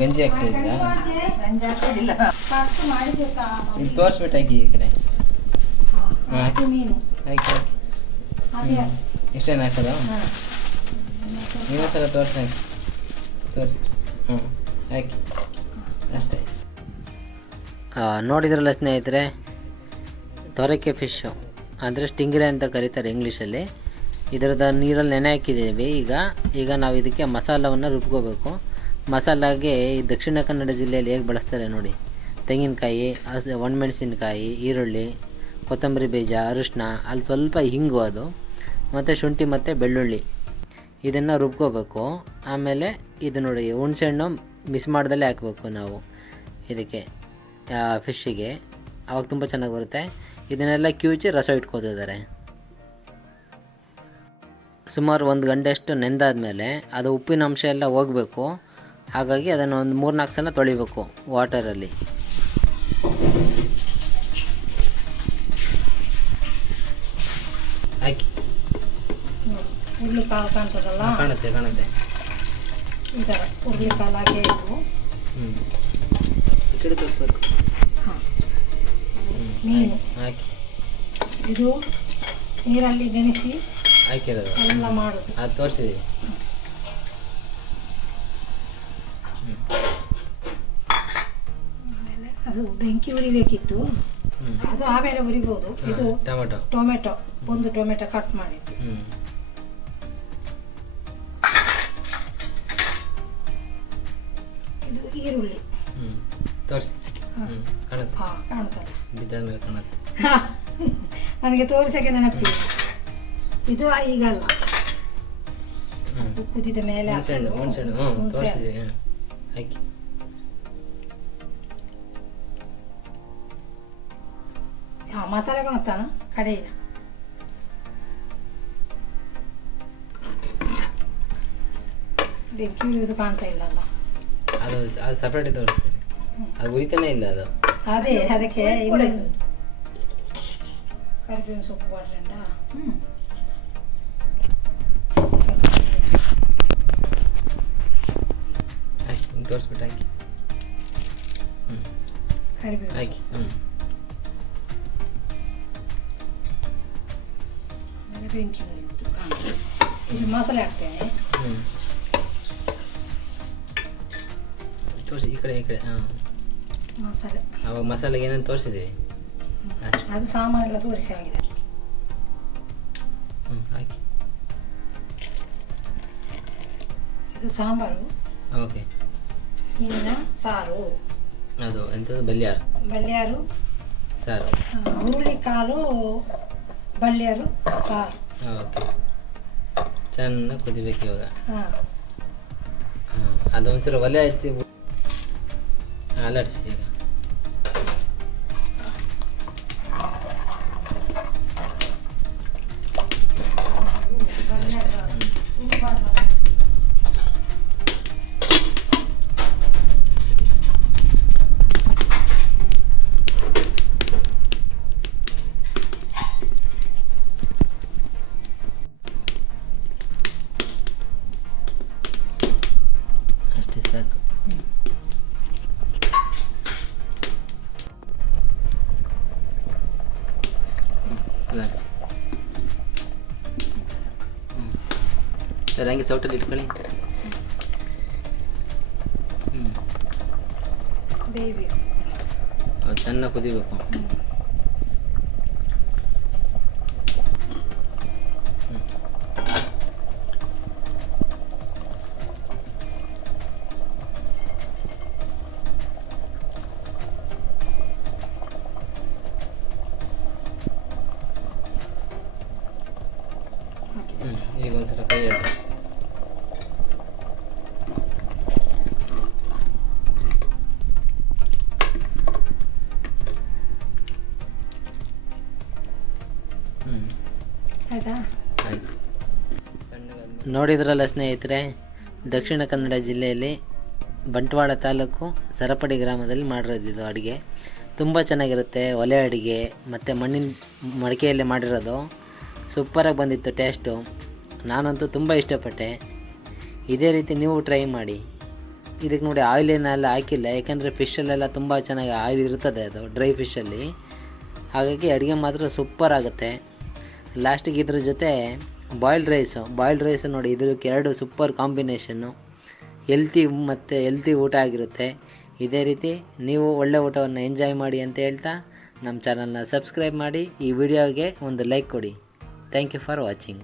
ಗಂಜಿ ಹಾಕ್ತಿದ್ದೀರಾ? ಗಂಜಿ ಹಾಕೋದಿಲ್ಲ, ಇಲ್ಲಿ ತೋರಿಸ್ಬಿಟ್ಟು ಹಾಕಿ ಈ ಕಡೆ. ಹಾಕಿ ಮೀನು ಹಾಕಿ ಹಾಕಿ. ಇಷ್ಟೇನು ಹಾಕೋದು? ಇನ್ನೊಂದ್ಸಲ ತೋರಿಸಿ ಹಾಕಿ, ತೋರಿಸಿ. ಹಾಕಿ ಅಷ್ಟೇ. ನೋಡಿದ್ರಲ್ಲ ಸ್ನೇಹಿತರೆ, ತೊರಕೆ ಫಿಶ್ಶು ಅಂದರೆ ಸ್ಟಿಂಗ್ರೆ ಅಂತ ಕರೀತಾರೆ ಇಂಗ್ಲೀಷಲ್ಲಿ. ಇದರದ ನೀರಲ್ಲಿ ನೆನೆ ಹಾಕಿದ್ದೀವಿ. ಈಗ ನಾವು ಇದಕ್ಕೆ ಮಸಾಲವನ್ನು ರುಬ್ಕೋಬೇಕು. ಮಸಾಲಾಗೆ ಈ ದಕ್ಷಿಣ ಕನ್ನಡ ಜಿಲ್ಲೆಯಲ್ಲಿ ಹೇಗೆ ಬಳಸ್ತಾರೆ ನೋಡಿ. ತೆಂಗಿನಕಾಯಿ, ಒಣಮೆಣಸಿನ್ಕಾಯಿ, ಈರುಳ್ಳಿ, ಕೊತ್ತಂಬರಿ ಬೀಜ, ಅರಿಶಿನ, ಅಲ್ಲಿ ಸ್ವಲ್ಪ ಹಿಂಗು ಅದು, ಮತ್ತು ಶುಂಠಿ ಮತ್ತು ಬೆಳ್ಳುಳ್ಳಿ ಇದನ್ನು ರುಬ್ಕೋಬೇಕು. ಆಮೇಲೆ ಇದು ನೋಡಿ, ಹುಣಸೆಹಣ್ಣು ಮಿಸ್ ಮಾಡ್ದಲ್ಲೇ ಹಾಕಬೇಕು ನಾವು ಇದಕ್ಕೆ, ಫಿಶ್ಶಿಗೆ. ಆವಾಗ ತುಂಬ ಚೆನ್ನಾಗಿ ಬರುತ್ತೆ. ಇದನ್ನೆಲ್ಲ ಕಿವುಚಿ ರಸ ಇಟ್ಕೋತಿದ್ದಾರೆ. ಸುಮಾರು 1 ಗಂಟೆಯಷ್ಟು ನೆಂದಾದಮೇಲೆ ಅದು ಉಪ್ಪಿನ ಅಂಶ ಎಲ್ಲ ಹೋಗಬೇಕು. ಹಾಗಾಗಿ ಅದನ್ನು ಒಂದು 3-4 ಸಲ ತೊಳಿಬೇಕು ವಾಟರಲ್ಲಿ. ಹಾಕಿ. ಹುರುಳಿಕಾಳು ಕಾಣ್ತದಲ್ಲ, ಕಾಣುತ್ತೆ ಕಾಣುತ್ತೆ. ಈ ಥರ ಹುರುಳಿಕಾಳು ಹಾಕಿ ಇಟ್ಟು ಈ ಕಡೆ ತೋರಿಸ್ಬೇಕು. ಮೀನು ಹಾಕಿ. ಇದು ನೀರಲ್ಲಿ ನೆನೆಸಿ ಹಾಕಿರೋದು ಎಲ್ಲ ಮಾಡೋದು. ಅದು ತೋರಿಸಿದ್ದೀವಿ. ಆಮೇಲೆ ಅದು ಬೆಂಕಿ ಉರಿಬೇಕಿತ್ತು, ಅದು ಆಮೇಲೆ ಉರಿಬೋದು. ಇದು ಟೊಮೆಟೊ, ಒಂದು ಟೊಮೆಟೊ ಕಟ್ ಮಾಡಿದ್ದು. ಇದು ಈರುಳ್ಳಿ ತೋರಿಸಿ. ಕಾಣುತ್ತೆ, ಕಾಣ್ತಲ್ಲ, ಬಿದ್ದಾದ ಮೇಲೆ ಕಾಣುತ್ತೆ. ನನಗೆ ತೋರಿಸೋಕ್ಕೆ ನೆನಪಿಲ್ಲ. ಇದು ಈಗಲ್ಲ, ಕುದಿದ ಮೇಲೆ ಹುಣಸೆಹಣ್ಣು ತೋರಿಸಿದ್ದೀವಿ. ಹಾಕಿ. ಮಸಾಲೆ ಕಾಣುತ್ತಾನ ಕಡೆಯಿನ. ಬೆಂಕಿ ಉರಿಯೋದು ಕಾಣ್ತಾ ಇಲ್ಲಲ್ಲ, ಅದು ಸಪ್ರೇಟ್ ತೋರಿಸ್ತೀನಿ. ಅದು ಉರಿತಾನೆ ಇಲ್ಲ ಅದು. ಅದೇ ಅದಕ್ಕೆ ಇನ್ನೊಂದು ಕರಿಬೇವಿನ ಸೊಪ್ಪು ಬಾಡ್ರಂಡ. ಹಾಕಿ, ತೋರಿಸ್ಬಿಟ್ಟು ಹಾಕಿ. ಕರಿಬೇವು ಹಾಕಿ. ಬೆಂಕಿ ಉರಿಯುವುದು ಕಾಣ್ತದೆ. ಇದು ಮಸಾಲೆ ಹಾಕ್ತೇನೆ. ತೋರಿಸಿ ಈ ಕಡೆ. ಮಸಾಲೆ ಅವಾಗ ಮಸಾಲೆಗೆ ಏನೇನು ತೋರಿಸಿದ್ದೀವಿ ಅದು ಸಾಮಾನೆಲ್ಲ ತೋರಿಸಿ ಆಗಿದೆ. ಹಾಕಿ. ಇದು ಸಾಂಬಾರು. ಓಕೆ. ಮೀನಿನ ಸಾರು. ಅದು ಎಂಥದ್ದು? ಬಲ್ಯಾರು ಸಾರು. ಹುರುಳಿಕಾಳು ಬಲ್ಯಾರು ಸಾರು. ಓಕೆ. ಚೆನ್ನಾಗಿ ಕುದಿಬೇಕು ಇವಾಗ. ಹಾಂ, ಅದು ಒಂದ್ಸಲ ಒಲೆ ಹಚ್ಚಿ ಅಲರ್ಸಿ. ಈಗ ಅಷ್ಟೇ ಸಾಕು. ಅಲರ್ಸಿ. ಸರ್ ಹಂಗೆ ಸೌಟಲ್ಲಿ ಇಟ್ಕೊಳ್ಳಿ. ಬೇಯಬೇಕು. ಅದು ಚೆನ್ನಾಗಿ ಕುದಿಬೇಕು. ಈಗ ಒಂದ್ಸಲ ಕೈ ಇಡ್ರಿ. ಆಯ್ತಾ? ಆಯ್ತು. ನೋಡಿದ್ರಲ್ಲ ಸ್ನೇಹಿತರೆ, ದಕ್ಷಿಣ ಕನ್ನಡ ಜಿಲ್ಲೆಯಲ್ಲಿ ಬಂಟ್ವಾಳ ತಾಲೂಕು ಸರಪಡಿ ಗ್ರಾಮದಲ್ಲಿ ಮಾಡಿರೋದು ಅಡುಗೆ. ತುಂಬ ಚೆನ್ನಾಗಿರುತ್ತೆ. ಒಲೆ ಅಡುಗೆ ಮತ್ತು ಮಣ್ಣಿನ ಮಡಿಕೆಯಲ್ಲಿ ಮಾಡಿರೋದು ಸೂಪರಾಗಿ ಬಂದಿತ್ತು ಟೇಸ್ಟು. ನಾನಂತೂ ತುಂಬ ಇಷ್ಟಪಟ್ಟೆ. ಇದೇ ರೀತಿ ನೀವು ಟ್ರೈ ಮಾಡಿ. ಇದಕ್ಕೆ ನೋಡಿ ಆಯಿಲೇನೆಲ್ಲ ಹಾಕಿಲ್ಲ, ಯಾಕೆಂದರೆ ಫಿಶಲ್ಲೆಲ್ಲ ತುಂಬ ಚೆನ್ನಾಗಿ ಆಯಿಲ್ ಇರ್ತದೆ ಅದು ಡ್ರೈ ಫಿಶಲ್ಲಿ. ಹಾಗಾಗಿ ಅಡುಗೆ ಮಾತ್ರ ಸೂಪರ್ ಆಗುತ್ತೆ. ಲಾಸ್ಟಿಗೆ ಇದ್ರ ಜೊತೆ ಬಾಯ್ಲ್ಡ್ ರೈಸು ನೋಡಿ, ಇದಕ್ಕೆ ಎರಡು ಸೂಪರ್ ಕಾಂಬಿನೇಷನ್ನು, ಹೆಲ್ತಿ ಊಟ ಆಗಿರುತ್ತೆ. ಇದೇ ರೀತಿ ನೀವು ಒಳ್ಳೆ ಊಟವನ್ನು ಎಂಜಾಯ್ ಮಾಡಿ ಅಂತ ಹೇಳ್ತಾ ನಮ್ಮ ಚಾನಲ್ನ ಸಬ್ಸ್ಕ್ರೈಬ್ ಮಾಡಿ, ಈ ವಿಡಿಯೋಗೆ ಒಂದು ಲೈಕ್ ಕೊಡಿ. Thank you for watching.